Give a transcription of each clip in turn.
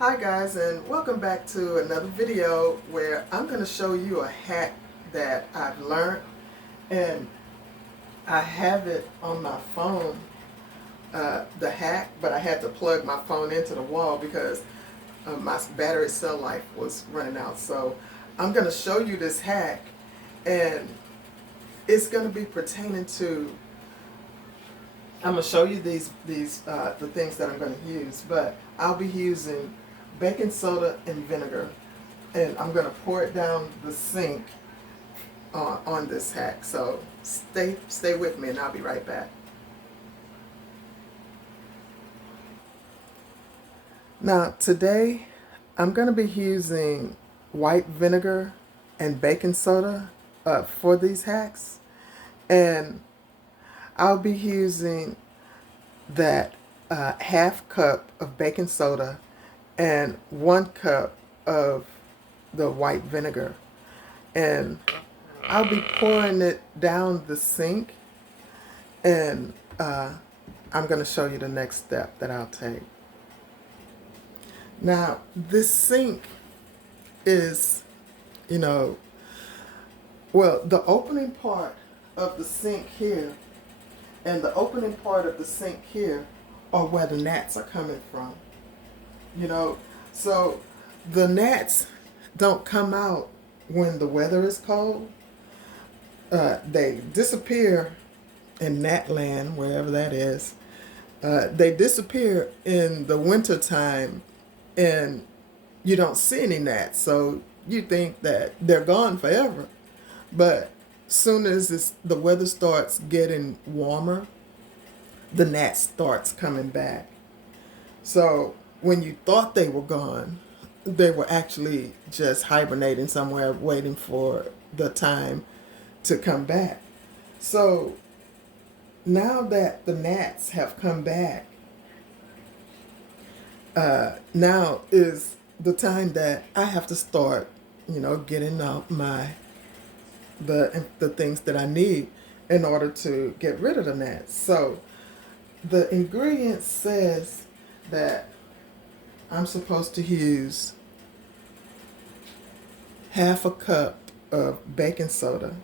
Hi guys, and welcome back to another video where I'm going to show you a hack that I've learned, and I have it on my phone, the hack, but I had to plug my phone into the wall because my battery cell life was running out. So I'm going to show you this hack, and it's going to be pertaining to, I'm going to show you the things that I'm going to use, but I'll be using baking soda and vinegar, and I'm going to pour it down the sink on this hack. So stay with me, and I'll be right back. Now today I'm going to be using white vinegar and baking soda for these hacks, and I'll be using that half cup of baking soda and 1 cup of the white vinegar, and I'll be pouring it down the sink, and I'm going to show you the next step that I'll take. Now this sink is, well, the opening part of the sink here and the opening part of the sink here are where the gnats are coming from. So the gnats don't come out when the weather is cold. They disappear in gnat land, wherever that is. They disappear in the winter time, and you don't see any gnats, so you think that they're gone forever. But soon as the weather starts getting warmer, the gnats starts coming back. So when you thought they were gone, they were actually just hibernating somewhere, waiting for the time to come back. So now that the gnats have come back, now is the time that I have to start, getting out the things that I need in order to get rid of the gnats. So the ingredient says that I'm supposed to use half a cup of baking soda.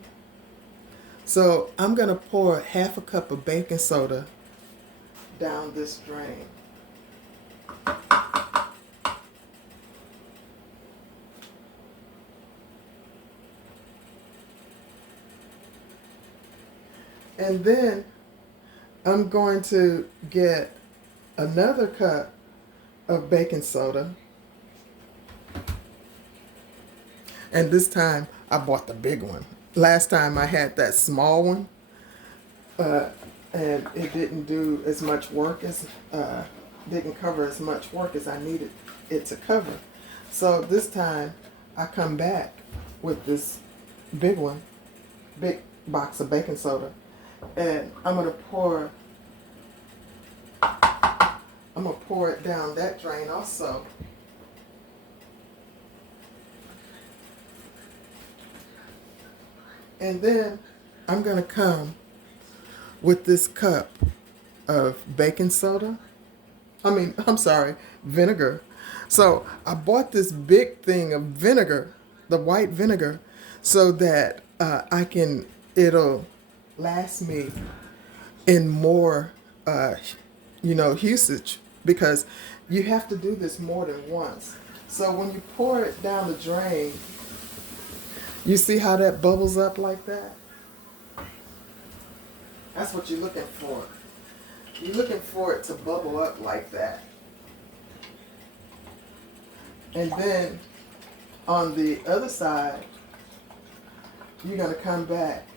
So I'm going to pour half a cup of baking soda down this drain. And then I'm going to get another cup of baking soda. And this time I bought the big one. Last time I had that small one, and it didn't do as much work as, didn't cover as much work as I needed it to cover. So this time I come back with this big one, big box of baking soda, and I'm gonna pour it down that drain also. And then I'm going to come with this cup of baking soda. I'm sorry, vinegar. So I bought this big thing of vinegar, the white vinegar, so that it'll last me in more, usage, because you have to do this more than once. So when you pour it down the drain, you see how that bubbles up like that? That's what you're looking for. You're looking for it to bubble up like that. And then on the other side, you're going to come back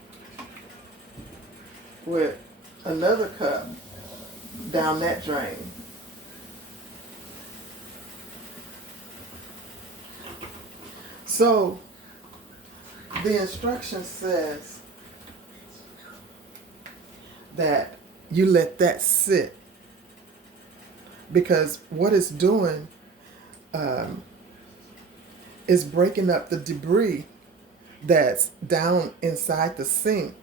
with another cup down that drain. So the instruction says that you let that sit, because what it's doing is breaking up the debris that's down inside the sink.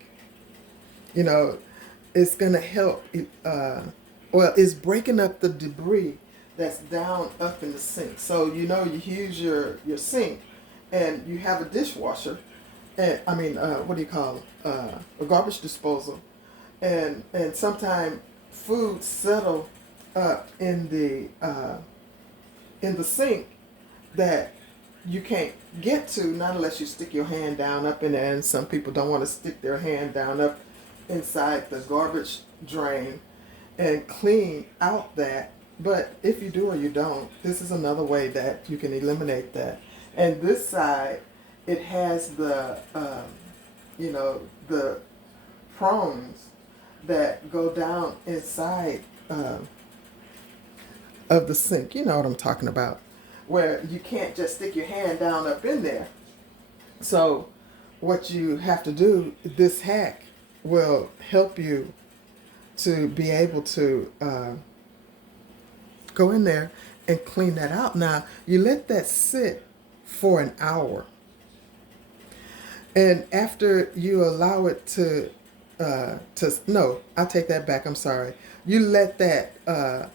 It's going to help, it's breaking up the debris that's down up in the sink. So you know, you use your sink, and you have a dishwasher, and I mean, what do you call it? A garbage disposal, and sometimes food settle in the sink that you can't get to, not unless you stick your hand down up in there. And some people don't want to stick their hand down up inside the garbage drain and clean out that. But if you do or you don't, this is another way that you can eliminate that. And this side, it has the the prongs that go down inside of the sink. You know what I'm talking about, where you can't just stick your hand down up in there. So what you have to do, this hack will help you to be able to go in there and clean that out. Now, you let that sit for an hour. And after you allow it no, I take that back, I'm sorry. You let that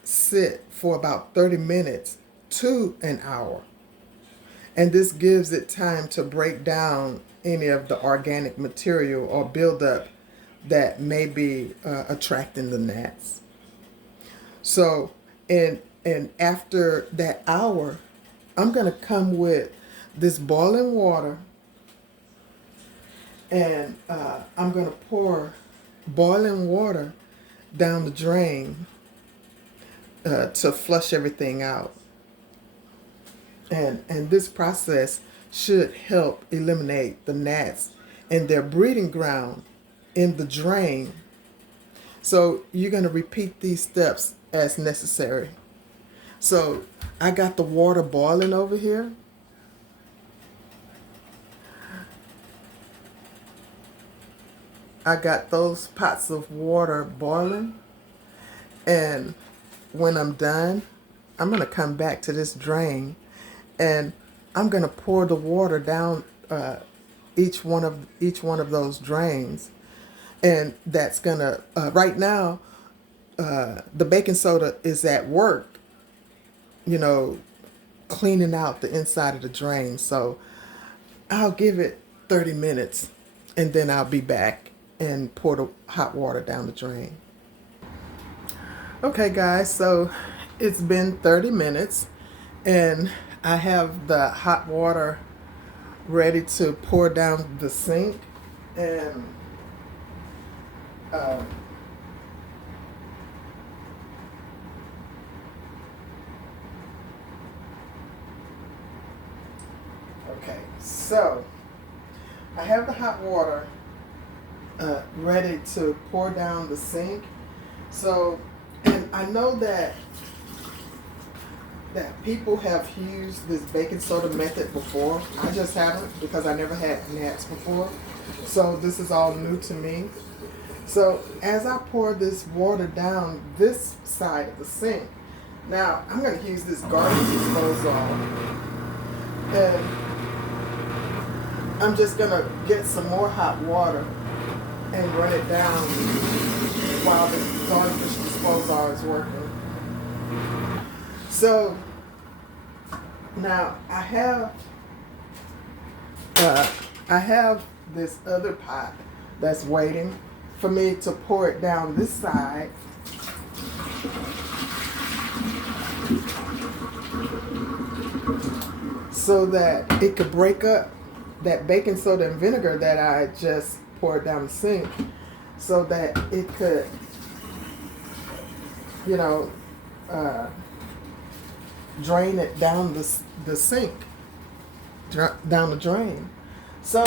sit for about 30 minutes to an hour. And this gives it time to break down any of the organic material or buildup that may be attracting the gnats. So, and after that hour, I'm going to come with this boiling water, and I'm going to pour boiling water down the drain to flush everything out. And this process should help eliminate the gnats and their breeding ground in the drain. So you're going to repeat these steps as necessary. So I got the water boiling over here. I got those pots of water boiling. And when I'm done, I'm going to come back to this drain, and I'm going to pour the water down each one of those drains. And that's going to, right now, the baking soda is at work, cleaning out the inside of the drain. So I'll give it 30 minutes, and then I'll be back and pour the hot water down the drain. Okay, guys, so it's been 30 minutes, and I have the hot water ready to pour down the sink. And okay, so I have the hot water ready to pour down the sink. So, and I know that people have used this baking soda method before. I just haven't, because I never had gnats before. So this is all new to me. So as I pour this water down this side of the sink, now I'm going to use this garbage disposal, and I'm just going to get some more hot water and run it down while the garbage disposal is working. So now I have this other pot that's waiting for me to pour it down this side. So that it could break up that baking soda and vinegar that I just poured down the sink, so that it could, drain it down the sink, down the drain. So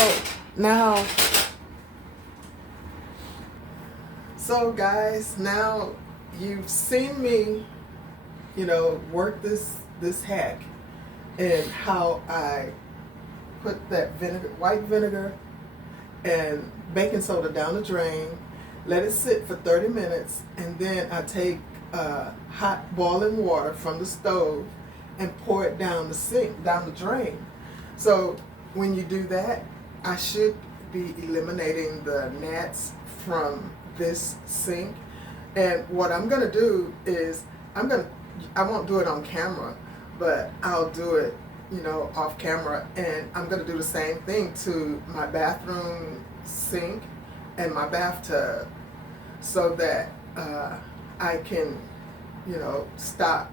now, guys, now you've seen me, work this hack, and how I put that white vinegar and baking soda down the drain, let it sit for 30 minutes, and then I take hot boiling water from the stove and pour it down the sink, down the drain. So when you do that, I should be eliminating the gnats from this sink. And what I'm going to do is I'm going to I won't do it on camera, but I'll do it, you know, off camera. And I'm going to do the same thing to my bathroom sink and my bathtub, so that I can, you know, stop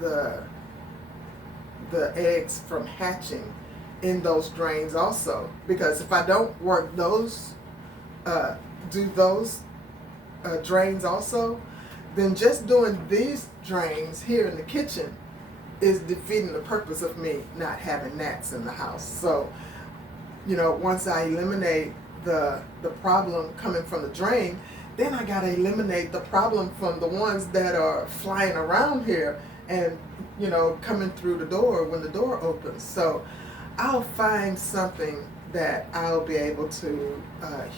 the eggs from hatching in those drains also. Because if I don't work those, do those drains also, then just doing these drains here in the kitchen is defeating the purpose of me not having gnats in the house. So, you know, once I eliminate the problem coming from the drain, then I gotta eliminate the problem from the ones that are flying around here and, you know, coming through the door when the door opens. So I'll find something that I'll be able to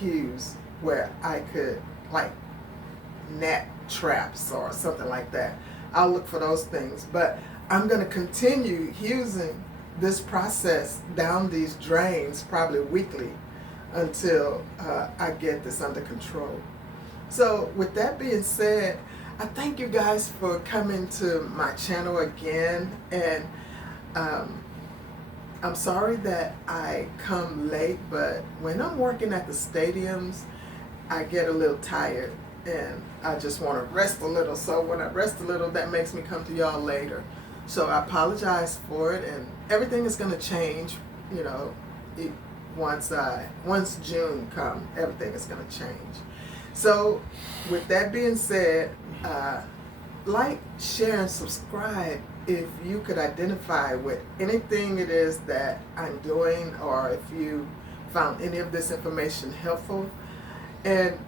use where I could, like gnat traps or something like that. I'll look for those things. But I'm going to continue using this process down these drains probably weekly until I get this under control. So with that being said, I thank you guys for coming to my channel again. And I'm sorry that I come late, but when I'm working at the stadiums, I get a little tired and I just want to rest a little. So when I rest a little, that makes me come to y'all later. So I apologize for it, and everything is going to change, you know, once June comes, everything is going to change. So with that being said, like, share, and subscribe if you could identify with anything it is that I'm doing, or if you found any of this information helpful. And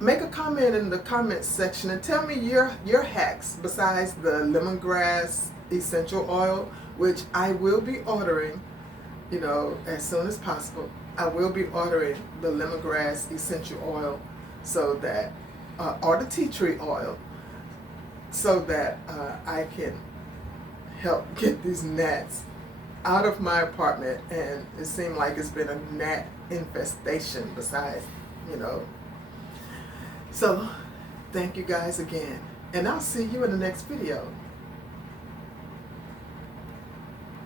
make a comment in the comments section and tell me your hacks besides the lemongrass essential oil, which I will be ordering, you know, as soon as possible. I will be ordering the lemongrass essential oil, so that or the tea tree oil, so that I can help get these gnats out of my apartment. And it seemed like it's been a gnat infestation besides, you know. So thank you guys again, and I'll see you in the next video.